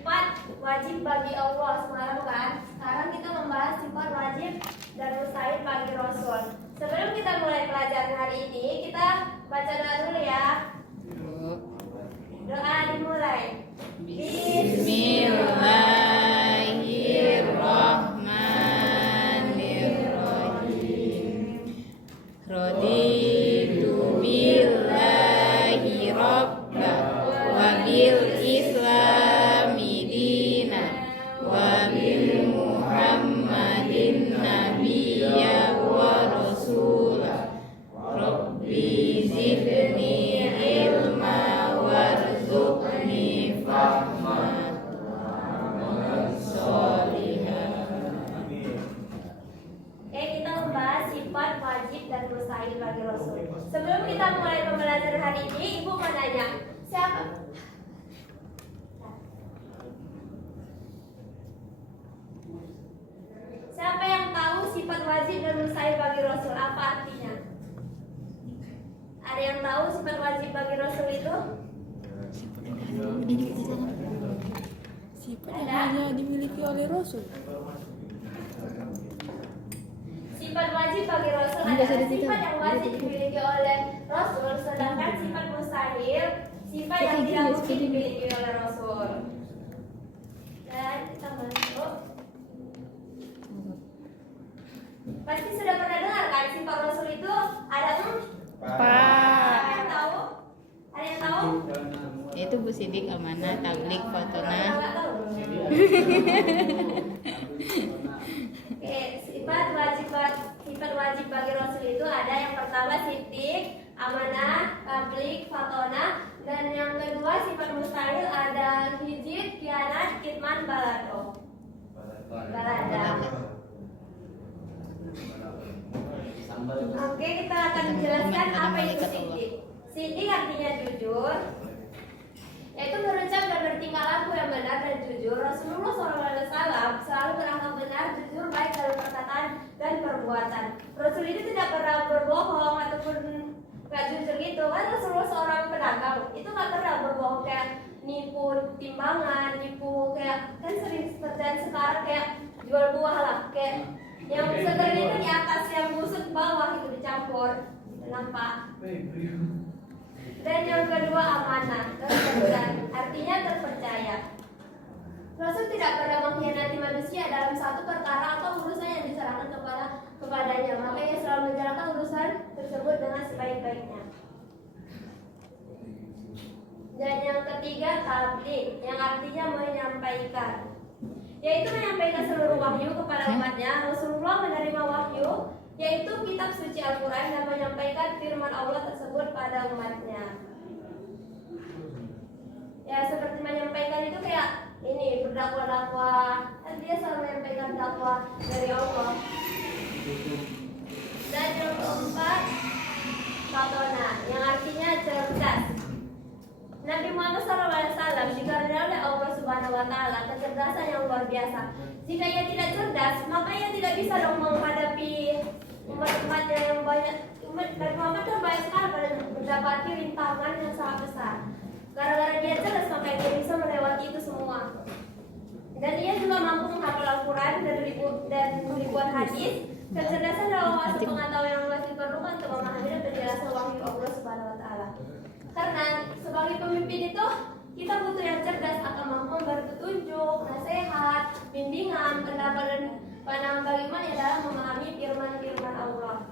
sifat wajib bagi Allah semalam kan. Sekarang kita membahas sifat wajib dan mustahil bagi Rasul. Sebelum kita mulai pelajaran hari ini, kita baca doa dulu ya. Doa dimulai. Bismillahirrahmanirrahim. Raditu billahi rabba wa bil islami dina wa bil muhammadin nabiyya wa rasula. Rabbi zidni ilma warzuqni fahma Kita membahas sifat wajib dan mustahil bagi Rasul. Sebelum kita mulai pembelajaran hari ini, Ibu mau nanya, siapa yang tahu sifat wajib dan mustahil bagi Rasul? Apa artinya? Ada yang tahu sifat wajib bagi Rasul itu? Sifat yang hanya dimiliki oleh Rasul. Sifat wajib bagi Rasul adalah sifat yang wajib dimiliki oleh Rasul, sedangkan sifat mustahil sifat yang tidak mungkin dimiliki oleh Rasul. Dan kita masuk. Pasti sudah pernah dengar kan sifat Rasul itu ada Siapa yang tahu? Ada yang tahu? Itu Bu Sidik amanah tablik fotona. Nggak tahu. Oke, sifat wajib bagi Rasul itu ada yang pertama sidik, amanah, tablik, fatona, dan yang kedua sifat mustahil ada hijit, kianat, kitman, balado. Balada. Oke, kita akan menjelaskan apa itu sidik. Sidik artinya jujur, yaitu berucap dan bertingkah laku yang benar dan jujur. Rasulullah SAW selalu berakhlak benar, jujur, baik dalam perkataan dan perbuatan. Rasul itu tidak pernah berbohong ataupun gak jujur gitu. Kan Rasulullah seorang pedagang, itu gak pernah berbohong kayak nipu timbangan, nipu kayak kan sering seperti sekarang kayak jual buah lah, kayak yang seger itu di atas, yang busuk bawah itu dicampur, nampak. Dan yang kedua amanah, artinya terpercaya. Rasul tidak pernah mengkhianati manusia dalam satu perkara atau urusan yang diserahkan kepadanya. Makanya selalu menjalankan urusan tersebut dengan sebaik-baiknya. Dan yang ketiga tabligh, yang artinya menyampaikan, yaitu menyampaikan seluruh wahyu kepada umatnya. Rasulullah menerima wahyu, yaitu kitab suci Al-Quran, dan menyampaikan firman Allah tersebut pada umatnya. Ya, seperti menyampaikan itu kayak ini, berdakwah-dakwah, dia selalu menyampaikan dakwah dari Allah. Dan yang keempat fatona, yang artinya cerdas. Nabi Muhammad SAW dikaruniai oleh Allah Subhanahu Wa Taala kecerdasan yang luar biasa. Jika ia tidak cerdas, maka ia tidak bisa dong menghadapi umat-umatnya yang banyak. Nabi Muhammad kan banyak sekali mendapati rintangan yang sangat besar. Gara-gara dia cerdas, maka dia bisa melewati itu semua. Dan ia juga mampu menghafal Al-Quran dan ribuan hadis. Kecerdasan adalah pengetahuan yang masih diperlukan untuk memahami dan penjelasan wahyu Allah Subhanahu Wa Taala. Karena sebagai pemimpin itu kita butuh yang cerdas, akan mampu memberi petunjuk, nasihat, bimbingan, pendapat dan pandangan bagaimana dalam memahami firman-firman Allah.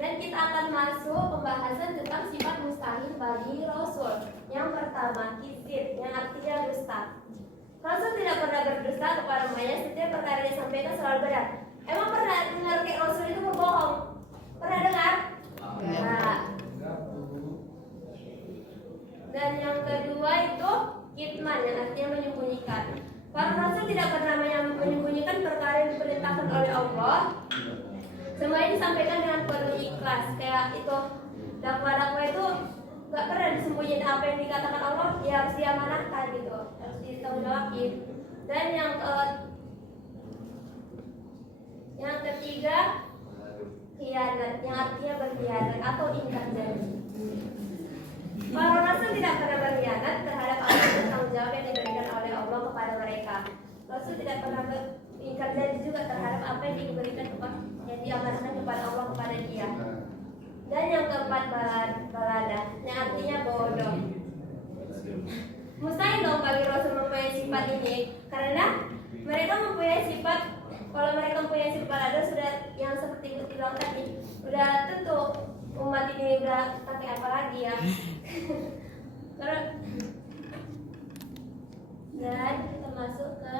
Dan kita akan masuk pembahasan tentang sifat mustahil bagi Rasul. Yang pertama, kizib, yang artinya dusta. Rasul tidak pernah berdusta kepada umatnya, setiap perkara yang disampaikan selalu benar. Emang pernah dengar kayak Rasul itu berbohong? Pernah dengar? Nah. Dan yang kedua itu kitman, yang artinya menyembunyikan. Para Rasul tidak pernah menyembunyikan perkara yang diperintahkan oleh Allah. Semuanya disampaikan dengan penuh ikhlas. Kayak itu dakwah-dakwah itu gak pernah disembunyiin, apa yang dikatakan Allah ya harus diamanahkan gitu, harus ditanggung-jawabin. Dan yang ketiga khianat, yang artinya berkhianat atau ingkar janji. Para Rasul tidak Rasul tidak pernah ingkar janji juga terhadap apa yang diberikan yang diamanahkan kepada Allah kepada dia. Dan yang keempat balada, yang artinya bodoh. Mustahil dong bagi Rasul mempunyai sifat ini, karena mereka mempunyai sifat. Kalau mereka mempunyai sifat balada sudah yang seperti bilang tadi, udah tentu umat ini udah pakai apa lagi ya. Dan kita masuk ke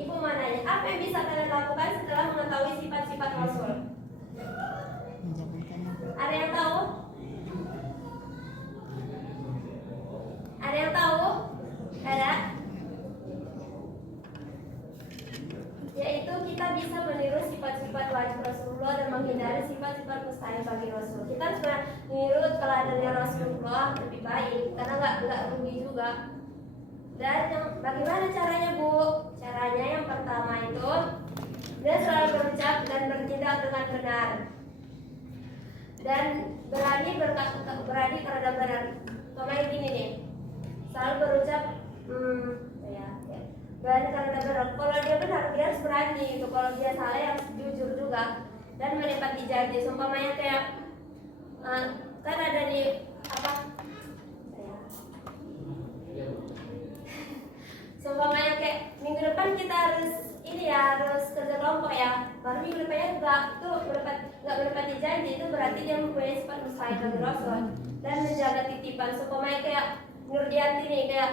Ibu mau nanya, apa yang bisa kalian lakukan setelah mengetahui sifat-sifat Rasul? Ada yang tahu? Ada yang tahu? Ada? Yaitu kita bisa meniru sifat-sifat wajib Rasulullah dan menghindari sifat-sifat mustahil bagi Rasul. Kita harus meniru teladannya Rasulullah lebih baik, karena nggak rugi juga. Dan bagaimana caranya, Bu? Caranya yang pertama itu dia selalu berucap dan bertindak dengan benar dan berani terhadap benar. Contohnya gini nih, selalu berucap berani terhadap benar. Kalau dia benar dia harus berani itu. Kalau dia salah ya harus jujur juga dan menepati janji. Umpamanya kayak kan ada di apa? Seumpamanya kayak minggu depan kita harus harus kerja kelompok ya, baru minggu depannya nggak menepati janji, itu berarti dia mempunyai sifat mustahil bagi Rasul. Dan menjaga titipan, seumpamanya kayak Nurdianti nih, kayak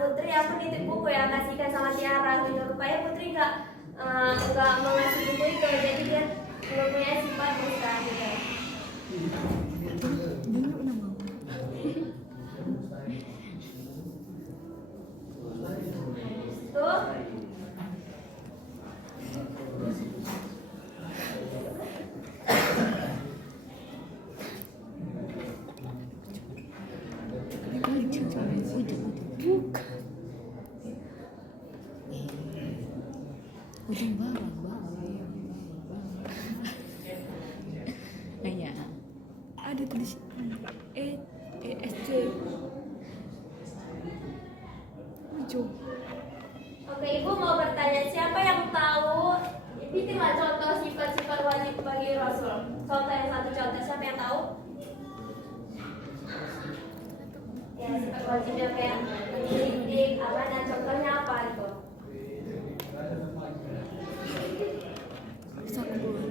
Putri aku nitip buku ya, kasihkan sama Tiara gitu, rupanya Putri nggak mengasih buku itu, jadi dia mempunyai sifat mustahil. Tuh. Ujung barang. Iya. Ada tuh di sini. ESC. Ujung. Oke, Ibu mau bertanya, siapa yang tahu? Bikinlah contoh sifat-sifat wajib bagi Rasul. Contoh yang satu contoh, siapa yang tahu? Ya, sifat wajibnya kayak mendidik, amanah, contohnya apa itu? Bisa aku dulu.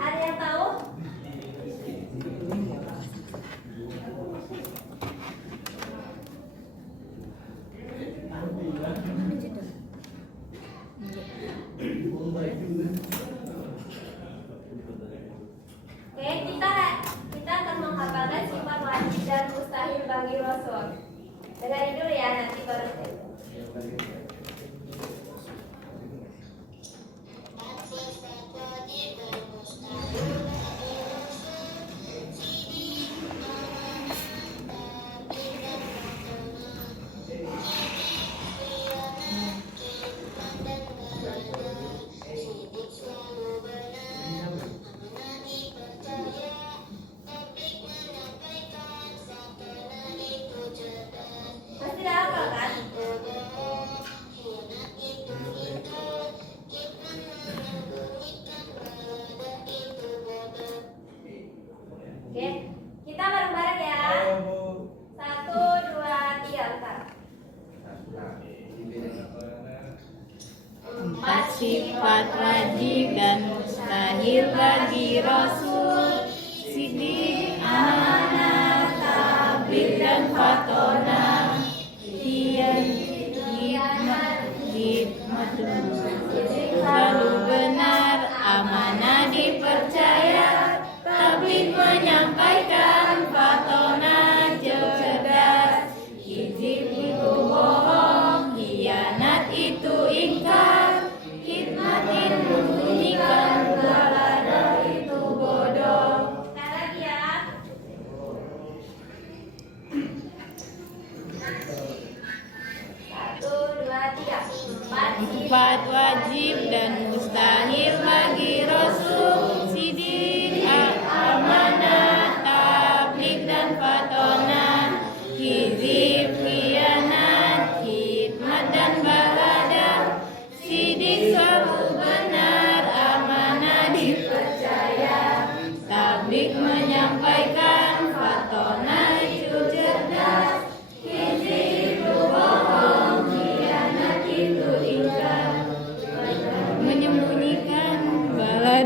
Ada yang tahu? Oke, kita akan menghafalkan sifat wajib dan mustahil bagi Rasul. Dengarin dulu ya, nanti baru. Pasti dah hafal kan? Oke, kita bareng-bareng ya. 1, 2, 3, Kak. 4 sifat wajib dan mustahil bagi Rasul: sidik, amanah, tabligh dan fatona, hikmatun, selalu benar, amanah dipercaya, tabligh menyampaikan, fatona cerdas, hizib itu bohong, hianat itu ingkar, hikmat itu membunyikan, balada itu bodoh.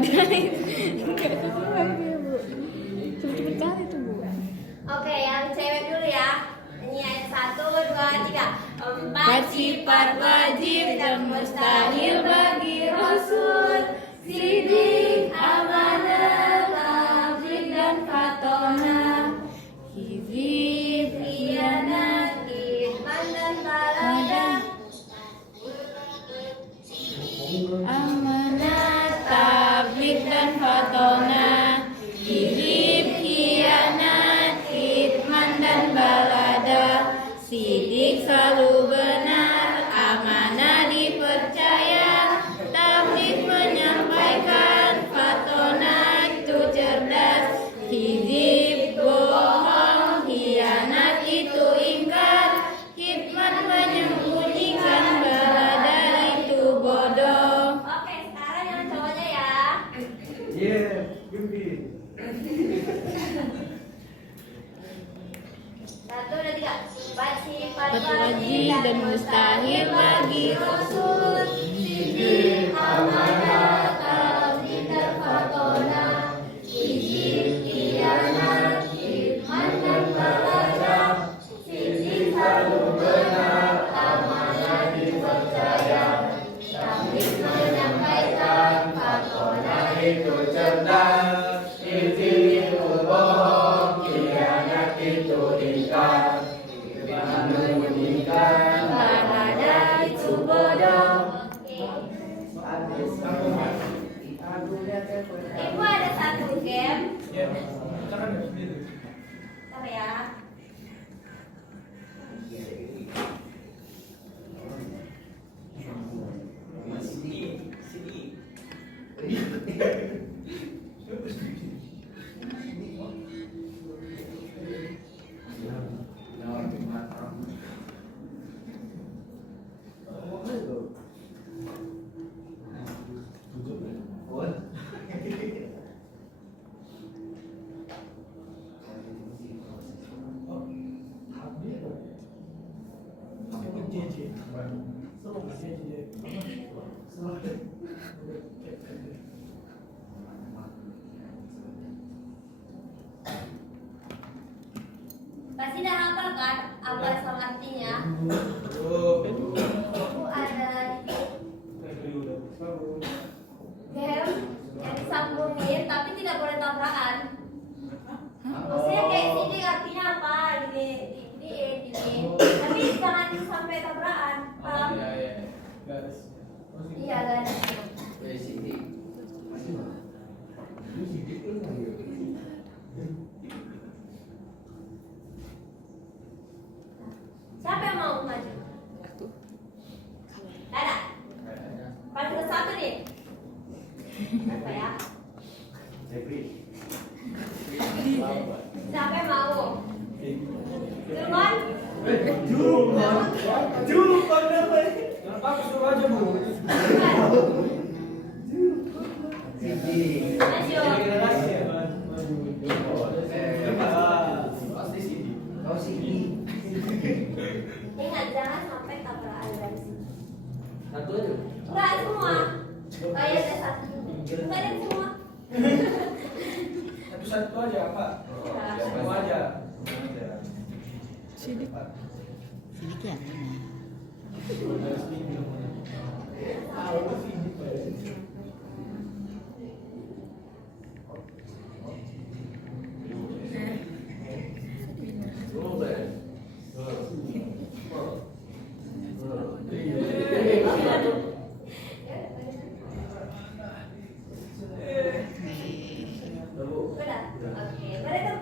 Enggak sesuai dia, Bu. Cepet-cepet cari tuh, Bu. Oke, yang cewek dulu ya. Ini ayat 1, 2, 3. Empat sifat wajib dan mustahil bagi Rasul, sidik, amanah, tabligh dan fatona, hizib, Khianat, kitman dan balada. amanah, tabligh dan fatona, hizib, khianat, kitman dan balada, sidik selalu benar, amanah dipercaya, tabligh menyampaikan, fatona itu cerdas, hizib bohong, khianat itu ingkar, kitman menyembunyikan, balada itu bodoh. Oke, sekarang yang cowoknya ya. Satu, dua, tiga. Empat sifat Wajib dan mustahil bagi Rasul, sidik, amanah, tabligh dan fatona, hizib, khianat, kitman dan balada, sidik selalu benar, amanah dipercaya, tabligh menyampaikan, fatona itu cerdas, hizib itu bohong, khianat itu ingkar, menyembunyikan, balada itu bodoh. Ibu ada satu game. Bentar ya. Pasti dah hafal kan apa sama artinya? Ibu ada game yang disambungin tapi tidak boleh tabrakan. Maksudnya kayak sini artinya apa? Ini. Tapi jangan sampai tabrakan. Paham? Iya, garis. Siapa yang mau maju? Ada. Paling satu nih. Apa ya? Siapa yang mau? Jurukon apa ini? Kenapa aku suruh aja, Bu? Ingat jangan sampai tabrakan dari sini. Satu aja. Enggak semua. Oh iya ada satu. Enggak ada semua. Satu aja apa? Satu aja. Sidik. Sidik ya mana? Udah. Oke. Mereka